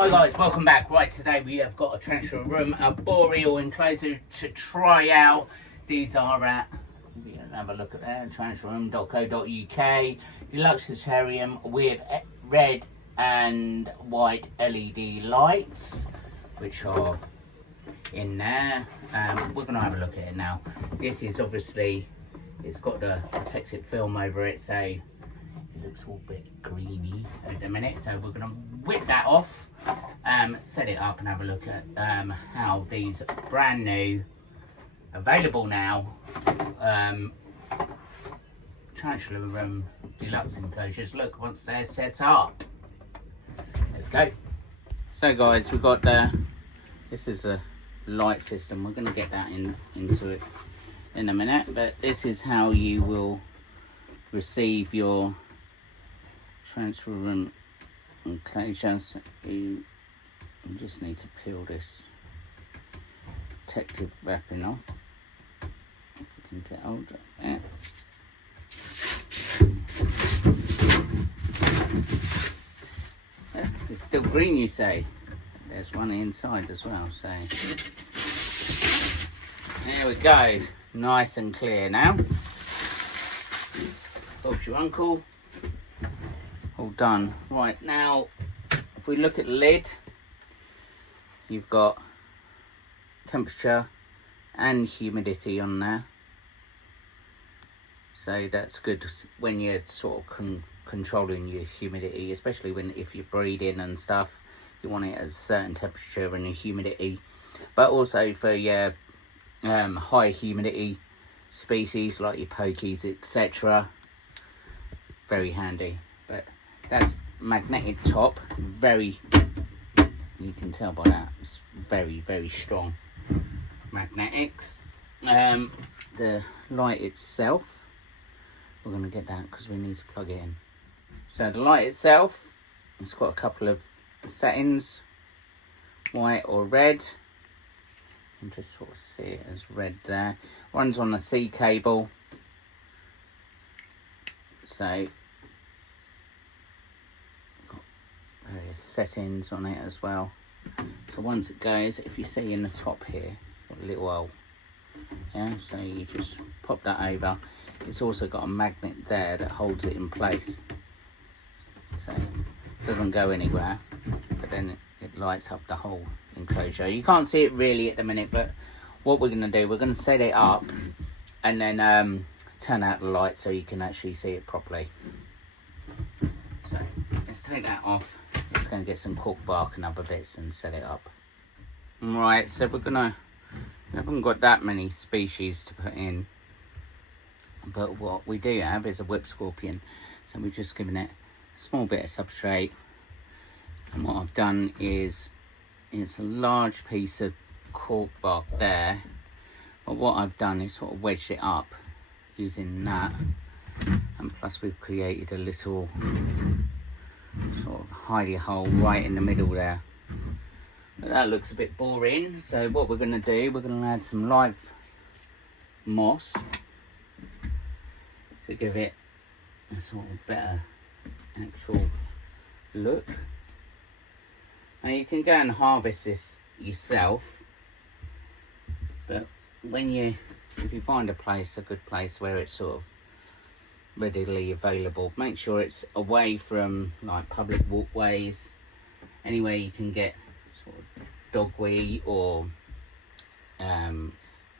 Hi guys, welcome back. Right, today we have got a tarantula room, a boreal enclosure to try out. These are at, have a look at that, tarantularoom.co.uk. Deluxe terrarium with red and white LED lights, which are in there. We're going to have a look at it now. This is obviously, it's got the protective film over it, so it looks all a bit greeny at the minute. So we're going to whip that off, set it up and have a look at how these brand new, available now, tarantula room deluxe enclosures look once they're set up. Let's go. So guys, we've got this is the light system. We're going to get that into it in a minute, but this is how you will receive your tarantula room enclosures. You just need to peel this protective wrapping off. If you can get hold of it. It's still green, you say? There's one inside as well, so there we go. Nice and clear now. Bob's your uncle. All done. Right, now if we look at the lid, you've got temperature and humidity on there, so that's good when you're sort of controlling your humidity, especially if you're breeding and stuff. You want it at a certain temperature and humidity, but also for your high humidity species like your pokies, etc. Very handy. But that's magnetic top, very, you can tell by that, it's very strong magnetics. The light itself, we're going to get that because we need to plug it in. So the light itself, it's got a couple of settings, white or red. You can just sort of see it as red there. One's on the C cable, so got various settings on it as well. So once it goes, if you see in the top here, got a little hole, yeah, so you just pop that over. It's also got a magnet there that holds it in place, so it doesn't go anywhere, but then it lights up the whole enclosure. You can't see it really at the minute, but what we're going to do, we're going to set it up and then turn out the light so you can actually see it properly. So let's take that off. Let's go and get some cork bark and other bits and set it up. Right, so we haven't got that many species to put in, but what we do have is a whip scorpion, so we're just giving it a small bit of substrate. And what I've done is, it's a large piece of cork bark there, but what I've done is sort of wedged it up using that, and plus we've created a little sort of hidey hole right in the middle there. But that looks a bit boring, so what we're going to do, we're going to add some live moss to give it a sort of better actual look. Now you can go and harvest this yourself, but if you find a good place where it's sort of readily available, make sure it's away from like public walkways, anywhere you can get sort of dog wee, or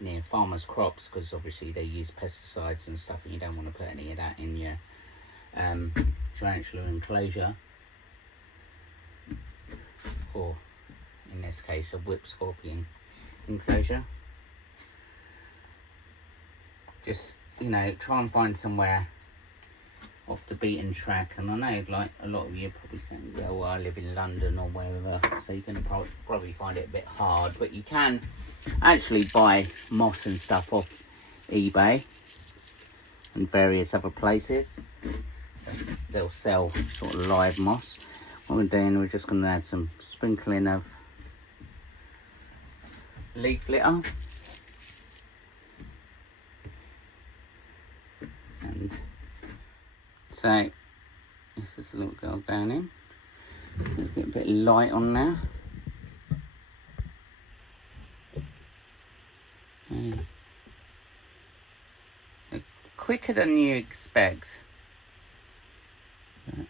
near farmers' crops, because obviously they use pesticides and stuff, and you don't want to put any of that in your tarantula enclosure, or in this case a whip scorpion enclosure. Just, try and find somewhere off the beaten track. And I know like a lot of you are probably saying, yeah, well, I live in London or wherever, so you're going to probably find it a bit hard, but you can actually buy moss and stuff off eBay and various other places. They'll sell sort of live moss. What we're doing, we're just going to add some sprinkling of leaf litter, and so this is a little girl going in. Get a bit of light on there. Quicker than you expect. But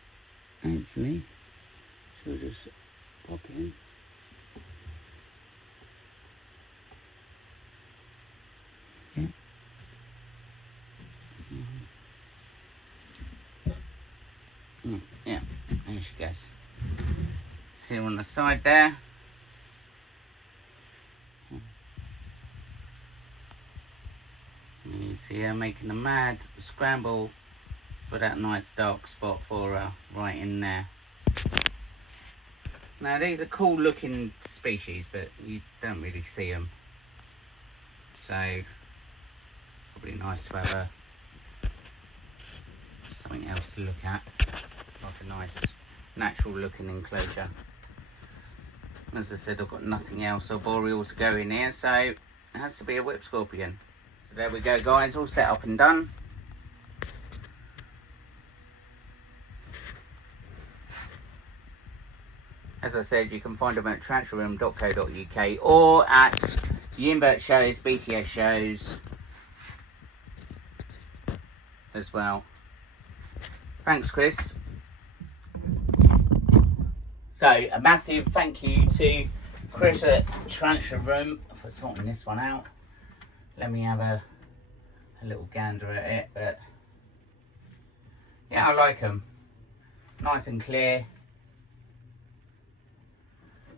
actually, so we'll just pop it in. Yeah. Yeah, there she goes. See her on the side there. And you see her making a mad scramble for that nice dark spot for her right in there. Now these are cool looking species, but you don't really see them. So probably nice to have something else to look at, like a nice natural looking enclosure. As I said, I've got nothing else arboreal to go in here, so it has to be a whip scorpion. So there we go guys, all set up and done. As I said, you can find them at tarantularroom.co.uk or at the invert shows, BTS shows as well. Thanks, Chris. So a massive thank you to Chris at Tarantula Room for sorting this one out. Let me have a little gander at it, but yeah, I like them. Nice and clear.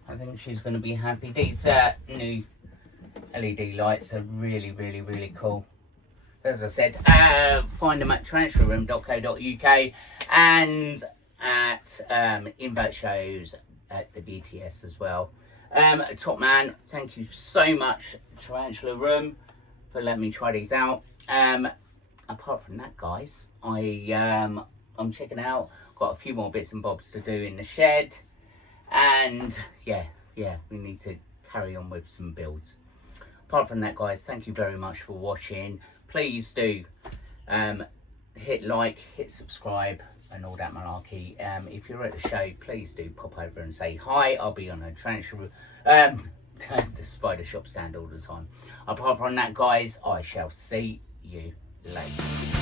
I think she's going to be happy. These new LED lights are really cool. As I said, find them at tarantularroom.co.uk and at invert shows at the BTS as well. Top man, thank you so much, Tarantula Room, for letting me try these out. Apart from that, guys, I'm checking out. Got a few more bits and bobs to do in the shed. And yeah, we need to carry on with some builds. Apart from that, guys, thank you very much for watching. Please do hit like, hit subscribe and all that malarkey. If you're at the show, please do pop over and say hi. I'll be on a tarantula the spider shop stand all the time. Apart from that, guys, I shall see you later.